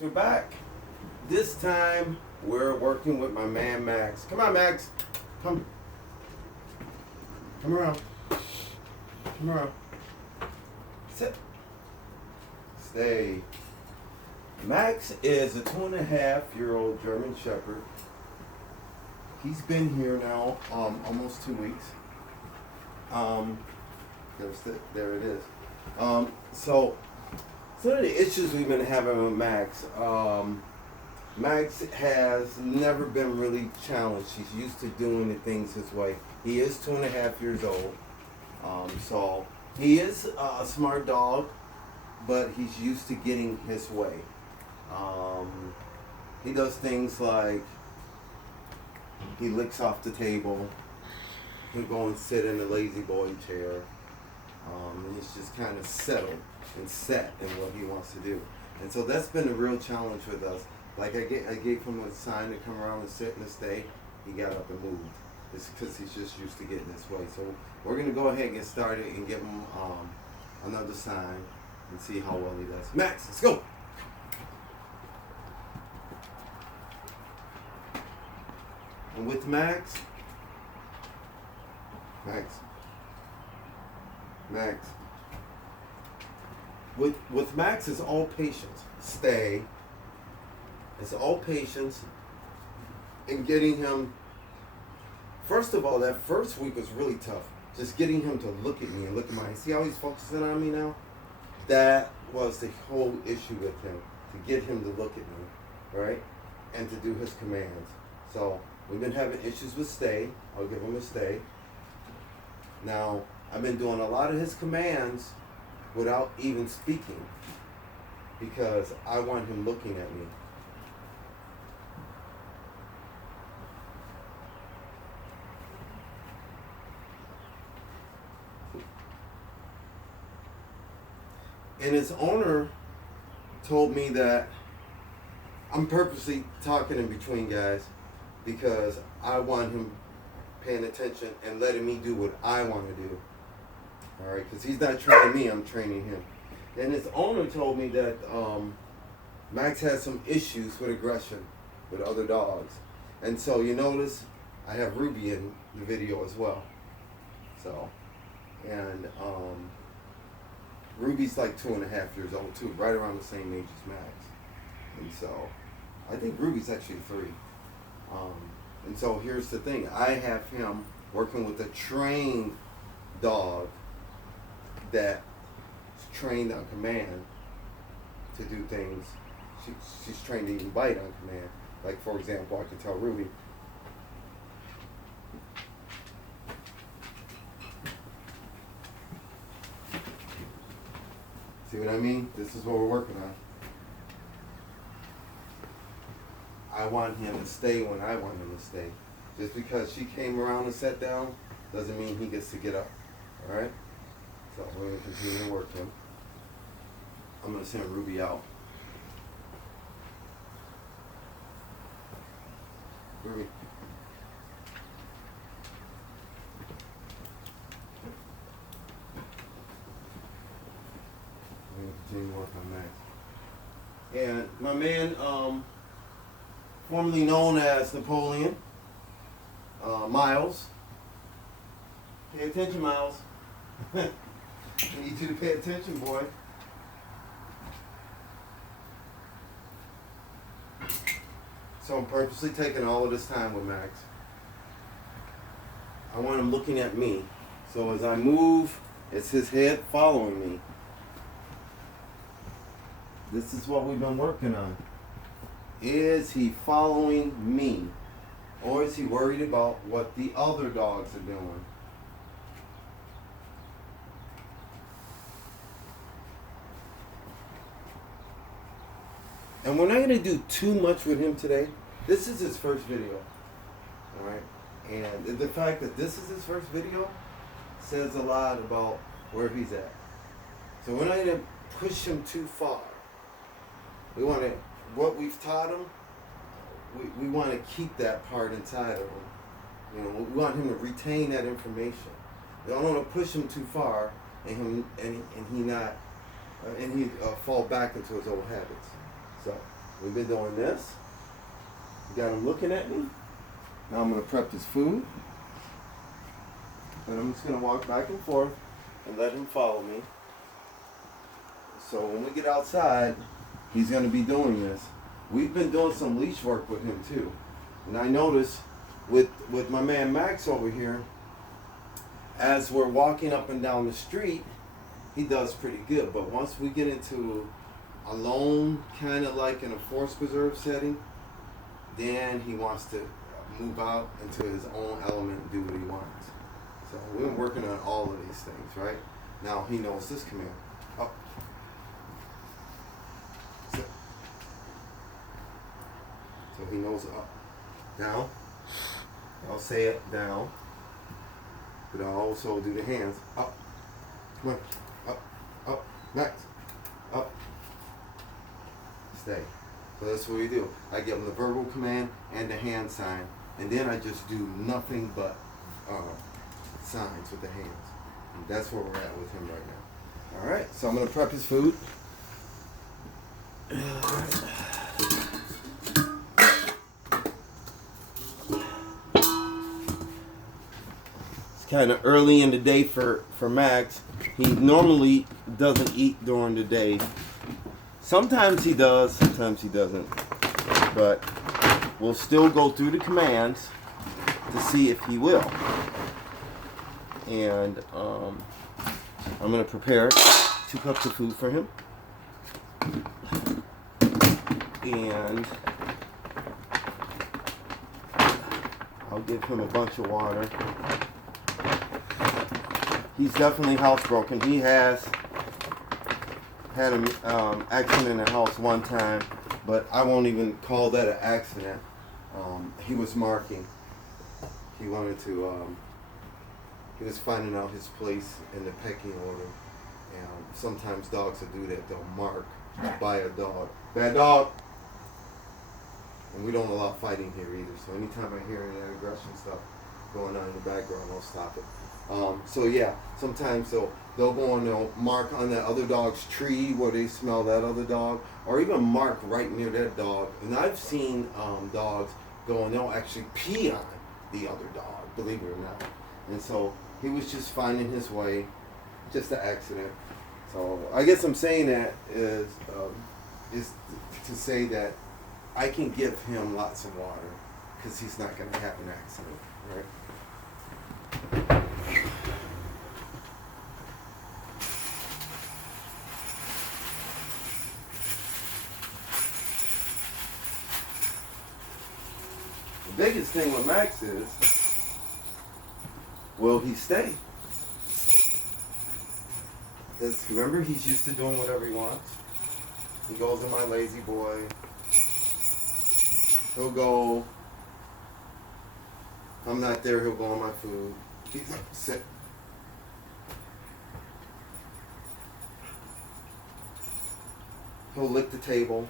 So we're back. This time we're working with my man Max. Come on, Max. Come. Come around. Come around. Sit. Stay. Max is a 2.5-year-old German Shepherd. He's been here now almost 2 weeks. There it is. So some of the issues we've been having with Max. Max has never been really challenged. He's used to doing the things his way. He is 2.5 years old. So he is a smart dog, but he's used to getting his way. He does things like he licks off the table. He'll go and sit in the lazy boy chair. And he's just kind of settled and set in what he wants to do. And so that's been a real challenge with us. Like I gave him a sign to come around and sit and stay. He got up and moved. It's because he's just used to getting his way. So we're going to go ahead and get started and give him another sign and see how well he does. Max, let's go. And with Max, with Max, it's all patience. Stay. It's all patience in getting him. First of all, that first week was really tough. Just getting him to look at me and look at my eyes. See how he's focusing on me now? That was the whole issue with him. To get him to look at me, right? And to do his commands. So we've been having issues with stay. I'll give him a stay. Now, I've been doing a lot of his commands without even speaking because I want him looking at me. And his owner told me that I'm purposely talking in between, guys, because I want him paying attention and letting me do what I want to do. All right, because he's not training me, I'm training him. And his owner told me that Max has some issues with aggression with other dogs. And so you notice I have Ruby in the video as well. So, and Ruby's like 2.5 years old too, right around the same age as Max. And so I think Ruby's actually 3. And so here's the thing. I have him working with a trained dog that's trained on command to do things. She's trained to even bite on command. Like, for example, I can tell Ruby, see what I mean? This is what we're working on. I want him to stay when I want him to stay. Just because she came around and sat down doesn't mean he gets to get up. Alright? So we're going to continue to work him. I'm going to send Ruby out. Ruby. We're going to continue to work on Max. And my man, formerly known as Napoleon, Miles. Pay attention, Miles. I need you to pay attention, boy. So I'm purposely taking all of this time with Max. I want him looking at me. So as I move, it's his head following me. This is what we've been working on. Is he following me? Or is he worried about what the other dogs are doing? And we're not going to do too much with him today. This is his first video. Alright? And the fact that this is his first video says a lot about where he's at. So we're not going to push him too far. We want to, what we've taught him, we want to keep that part inside of him. You know, we want him to retain that information. We don't want to push him too far and he fall back into his old habits. So We've been doing this. You got him looking at me. Now I'm going to prep his food. And I'm just going to walk back and forth and let him follow me. So when we get outside, he's going to be doing this. We've been doing some leash work with him too. And I notice with my man Max over here, as we're walking up and down the street, he does pretty good. But once we get into alone, kind of like in a forest preserve setting, then he wants to move out into his own element and do what he wants. So we're working on all of these things, right? Now he knows this command. Up. Sit. So he knows up. Down. I'll say it down. But I'll also do the hands. Up. Come on. Up. Up. Next. Up. Stay. So that's what we do. I give him the verbal command and the hand sign. And then I just do nothing but signs with the hands. And that's where we're at with him right now. Alright, so I'm going to prep his food. It's kind of early in the day for Max. He normally doesn't eat during the day. Sometimes he does, sometimes he doesn't. But we'll still go through the commands to see if he will. And I'm going to prepare 2 cups of food for him. And I'll give him a bunch of water. He's definitely housebroken. He has had an accident in the house one time, but I won't even call that an accident. He was marking. He wanted to, he was finding out his place in the pecking order. And sometimes dogs will do that. They'll mark by a dog. Bad dog! And we don't allow fighting here either. So anytime I hear any aggression stuff going on in the background, I'll stop it. So yeah, sometimes they'll go and they'll mark on that other dog's tree where they smell that other dog, or even mark right near that dog. And I've seen dogs go and they'll actually pee on the other dog, believe it or not. And so he was just finding his way, just an accident. So I guess I'm saying that is to say that I can give him lots of water because he's not going to have an accident, right? The biggest thing with Max is, will he stay? Because remember, he's used to doing whatever he wants. He goes in my lazy boy. He'll go. I'm not there, he'll go on my food. He's up, sit. He'll lick the table.